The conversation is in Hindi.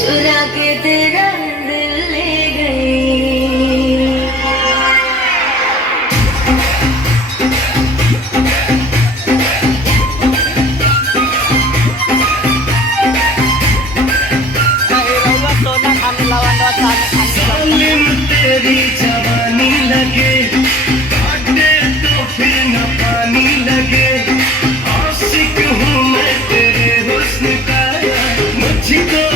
चुरा के तेरा दिल ले गई। जालिम तेरी जवानी लगे, काटे तो फिर न पानी लगे। आशिक हूँ मैं तेरे हुस्न का, मुझको